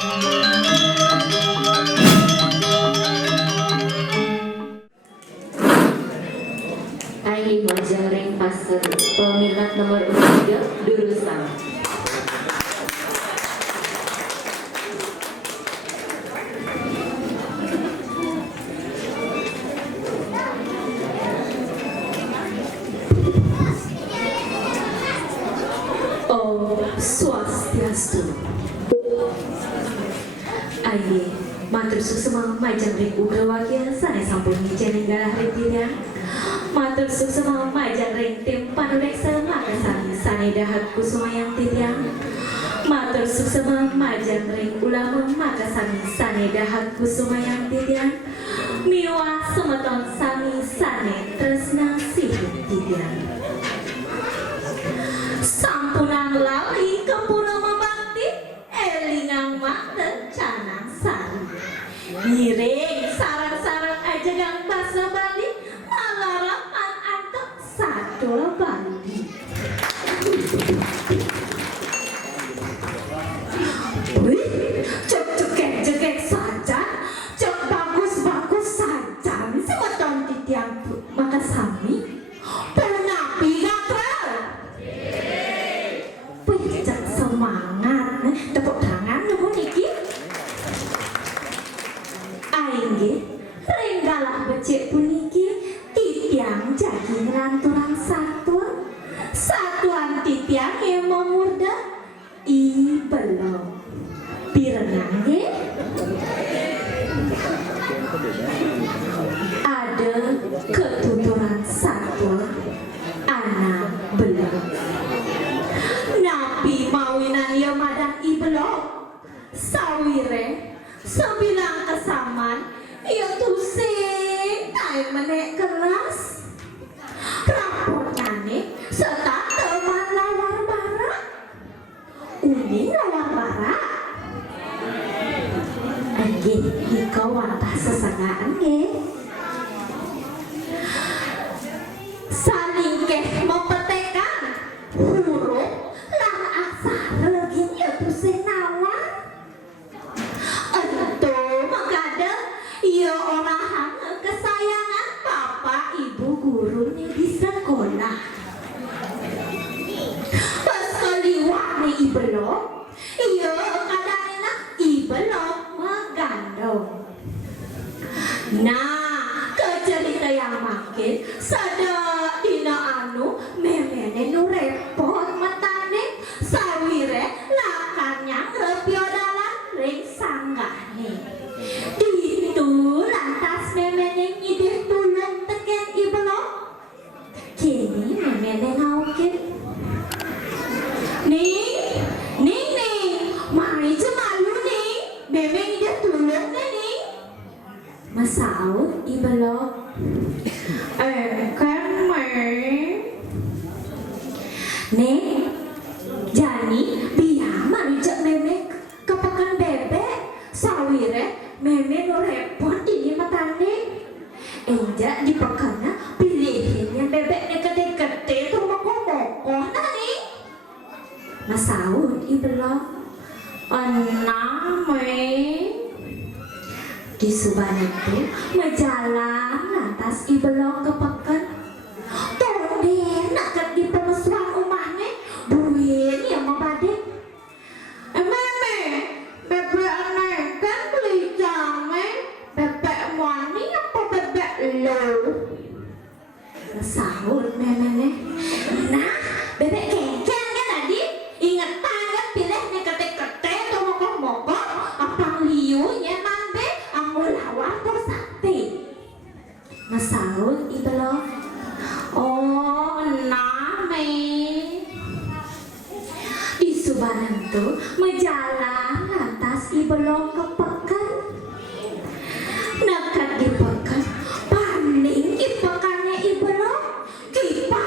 Aini Majareng Pasar peminat nomor 3 Durusan. Om Swastiastu. Aye, matur suksema majang ring ugrawakia sane sampun ngijeni galah rintiran. Matur suksema majang ring tim panureksa makasani sane dahat kusumayang titiang. Matur suksema majang ring ulama makasani sane dahat kusumayang titiang. Miwa semeton sami sane tresna sihir titiang. Sampunang lali kepura membakti elingang mata canang sari ngiring sarang-sarang aja gang basa Bali malarapan antek sadol Bali. Wih, cek jekek saja, cek bagus saja semeton titiang maka sami penapi gatel. Puncak semangat, tepuk tangan nuhun niki. Aingge renggalah becik puniki titiang jadi ngelanturang satuan titiang yang memurda I belum pirenang ge ada ketuturan satuan anak belum napi mawinan ya madang I belum sawire sebilang kesaman ya tusing tay menek keras raportane serta teman lawar bara uning lawar bara angge hika wantah sesangaan ge saling keh mempetekan huruf lah aksara lagi ya tusing nawan ento mengada ya orang kesayangan bapak ibu gurunya di sekolah pas keliwani ibelok iya kadangnya ibelok megandong. Nah kecerita yang makin sada dina anu memene nu repot matane sawire lakarnya repio dalan ring sanggane ditu lantas memene ngidih tulung teken ibelok kini memene ngaukin ning mari cemalu nih memene ngidih tulung nih masaud ibelok kan nih jani biar manjak meme kepekan bebek sawire meme no repot ini matane enjak di pekana pilihinnya bebek kete-kete tuh moko-moko nani masaud ibelok aname di Subana itu menjalan lantas ibelok kepekan tonden nak di pemesuan rumahnya buin yang membadek meme bebek aneh kan beli jame bebek wani apa bebek lo sahur meme nah bebek kengkeng kan tadi inget tangan pilihnya kete-kete tuh mokok-mokok apa liunya mambe amulawan tuh sakti masaud ibelok oh name di Subanan tuh menjalan lantas ibelok kepekan nekat dipekan paling ipekannya ibelok kipa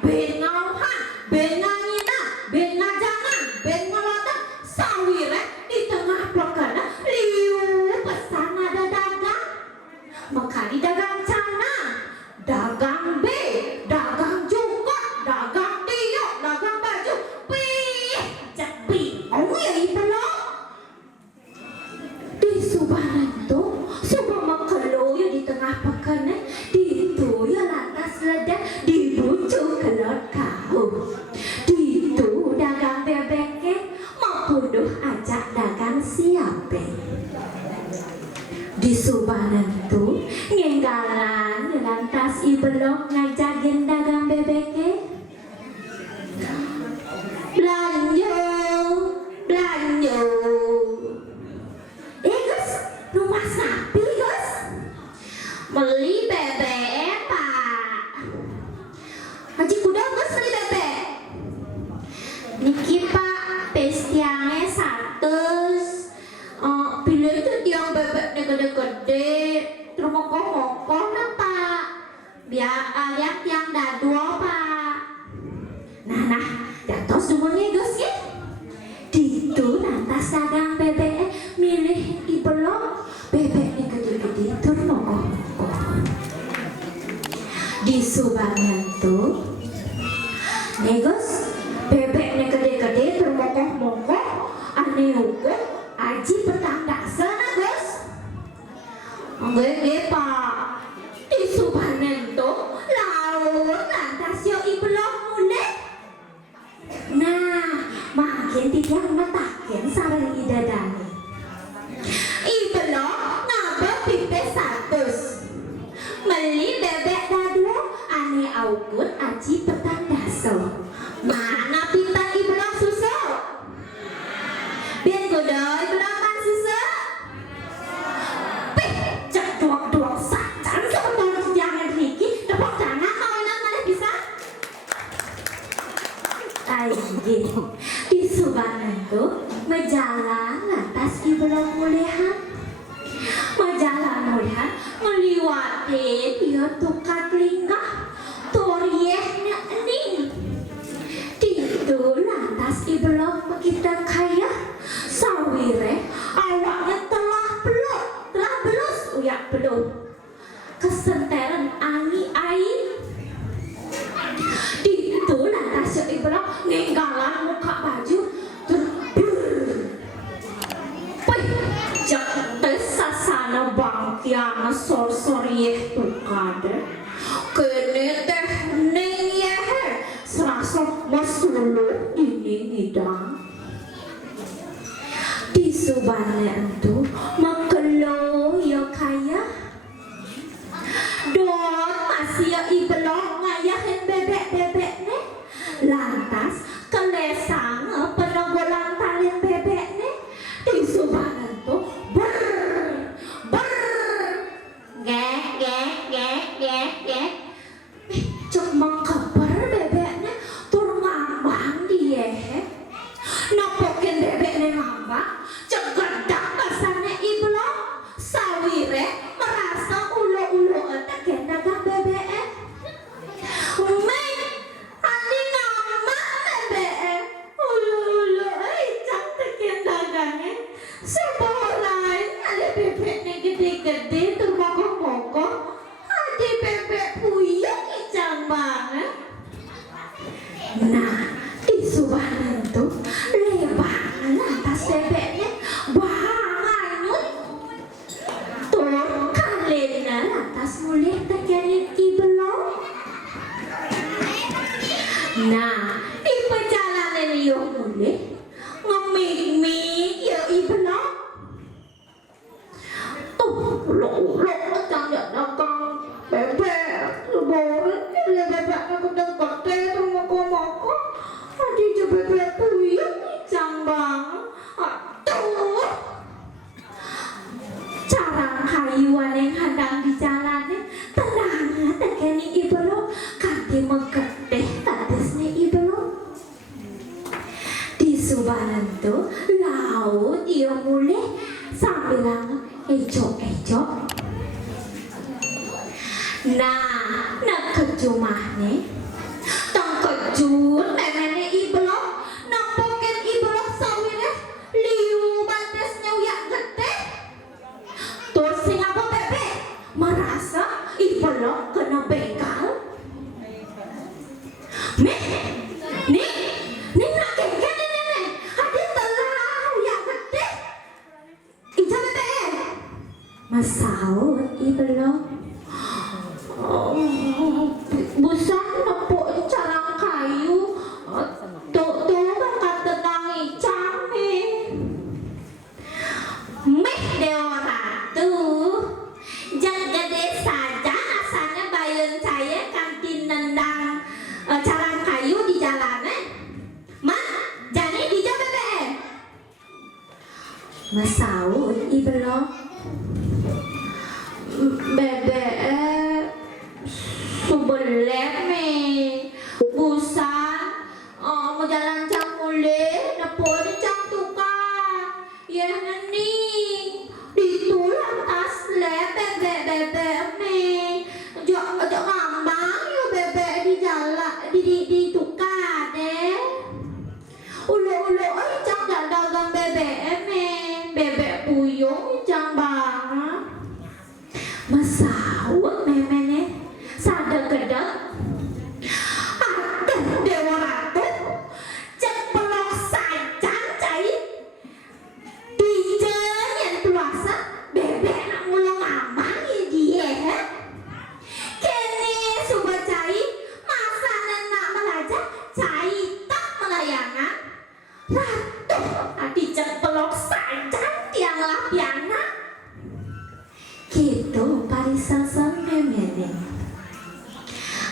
bengahan benganyina bengajangan bengalada sawire di tengah pekana liu pesan ada dagang maka di dagang cana dagang B dagang juga dagang tiok dagang baju pih cepi oh ya ibelok belum ngajakin dagang bebeknya? Belanja. Gus, rumah sapi Gus. Beli bebek Pak. Haji kuda Gus beli bebek. Niki Pak, pestiangnya 100. Bila itu tiang bebeknya gede-gede, terus mokok-mokok nah Pak. Biar lihat yang dadua Pak. Nah, jatuh semuanya Gus ya. Itu lantas dagang bebek milih di belum bebeknya gede-gede terus mokok-mokok. Di Subangan tuh, nih Gus, bebeknya gede-gede terus mokok-mokok, aneh hukum. Aji petanda sana Gus. Nggak Pak. Di Subangan tuh laut lantas yo ibelok mulai. Nah, makin tidak matakin sarang idadani. Ibelok ngapa pipe 100. Beli bebek dadua ane aukut aji petanda so. Mana pita ibelok susu? Biar godoy belaman susu. Pih, cek duak-duak sacan sebetulnya jangan Riki. Tepuk tangan kawanan mana bisa? Aji, di Subangan tuh majalah lantas ibelok mulihan. Majalah mulihan ngeliwatin dia tukar linggah toriehnya ini. Itu lantas ibelok begitu kaya. Sawire awaknya telah belus uyak belum kesenteran ani air. Itu lantas ibelok nenggalan muka baju jatuh sasana bangkiana sor-sorieh tukade kene teh neng yehe serasa masuluh ini hidang. Di Subangan itu makelo ya kaya don masih ya ibelok ngayahin bebek-bebeknya lantas kelesang penanggolan talin bebeknya. Di Subangan itu gek cok mengkeper bebeknya turun ngambang dia nopokin bebeknya ngambang cegedak basahnya ibelok sawire merasa ulo-ulo teken dagang bebeknya adi ngambang bebeknya ulo-ulo cak teken dagangnya sebuah lain ada bebeknya gede-gede termokok-mokok adi bebek puyeng icang banget. Nah, di Subangan tuh lebar lantas bebeknya banganyut turun kalena lantas mulai tekenin ibelok. Nah, di perjalanan yo mulai ngemik-mik ya ibelok tuh ulok-ulok tanda dagang bebek lebaran ya bebeknya gede-gede terus moko-moko adi je bebek puyeng icang banget. Aduh carang hayuan yang handang di jalanin tenang tekeni ibelok kaki mengeteh tadesnya ibelok. Di Subangan tuh laut dia mulai sambil ejok-ejok. Nah, nak kejumahnya tang kejut memene ibelok nampokin ibelok sawire liu batesnya uyak gede terus sing apa bebek merasa ibelok kena begal. Nih nak keke nenek hadi telah uyak gede ija bebek masaut ibelok busan nepuk carang kayu tuh kan tenang icang meh dewa ratu jangan gede saja asalnya bayun saya Masaud ibelo bebek subelek me busan mau jalan cang mule napon cang tukang ya nani ditulang tas le bebek me jo ngambang yo bebek di jalan di tukang deh ulo cang dagang bebek me bebek puyung cang banget masawat memene sadar kedek aduh dewa ratu cepelok sajan cai dijenyen puasa bebek nak mulung amang ya dia kene sobat cai masa nak melajar cai tak melayangan ratu adi cepelok sajan tiang lapiana gitu parisang memene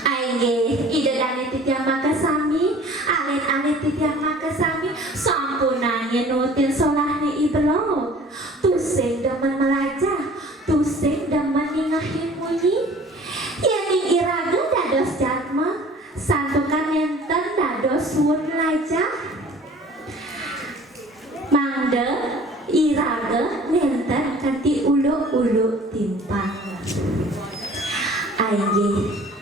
aige ida dane titiang makasami alen titiang makasami sampunanya nutin solahnya ibelo tusing demen melajar tusing demen ningahin munyi yening iraga dados jatma santukan enten dados wun lajah mangde iraga nenten kanti ulu timpang aige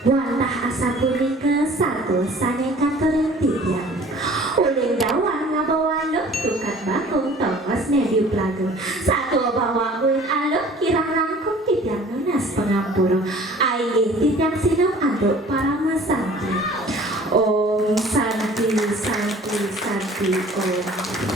wantah asa punika satu sane kantor titiang uling dawang ngabawa lo tukat bakung tongos nedi plago satu bawa uin alo kirang rangkum titiang nunas pengampuro aige titiang sinum aduk para masanti om santi om